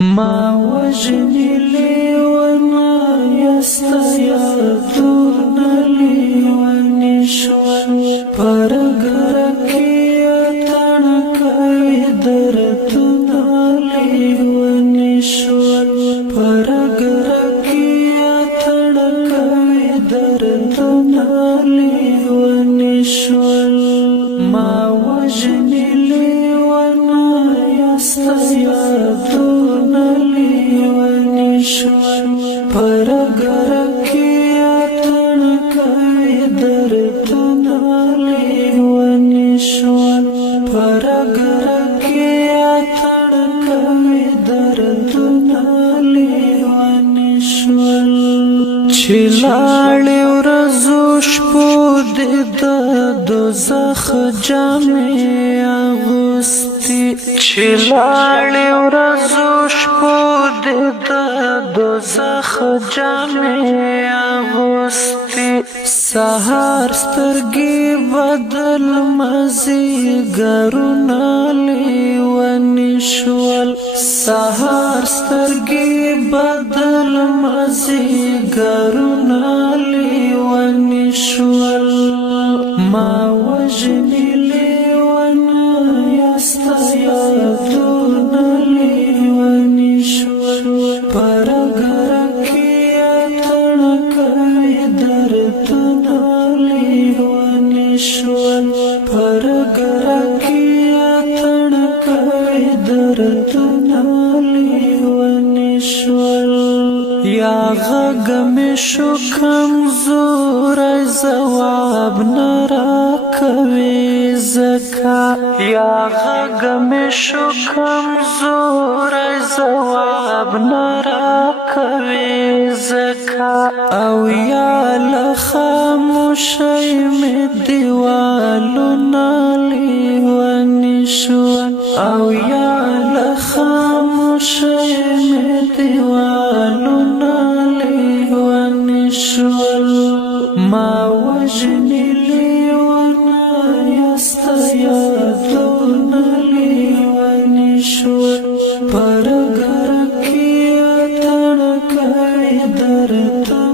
ما وجني لیونا یستا یادون لیونی شول پرگرکی تنکای دردنا لیونی شول پرگرکی تنکای دردنا لیونی شول ما وجنی لیونا یستا یادون پرگرکی تنکای دردنا لیونی شول پرگرکی تنکای دردنا لیونی شول چلاړی ورځو شپو د دوزخ جامې اغوستي چلاړی ورځو شپو د دوزخ جامې اغوستي سهار سترګې بدل مازیګرونه لیوني شول سهار سترګې بدل مازیګرونه لیوني شول ما وجني لیونه یستا یادونه لیوني شول پرگرکی تنکای دردنا لیونی شول پرگرکی تنکای دردنا لیونی شول یا غگم شو کمزور زواب نرا کوي زکا یا غگم شو کمزور زواب نرا کوي زکا او یا لخاموشی می دیوالونا لیونی شول او یا لخاموشی می دیوالونا لیونی شول ما وجنی لیونا یستا یادونا لیونی شول پرگرکی تنکای درد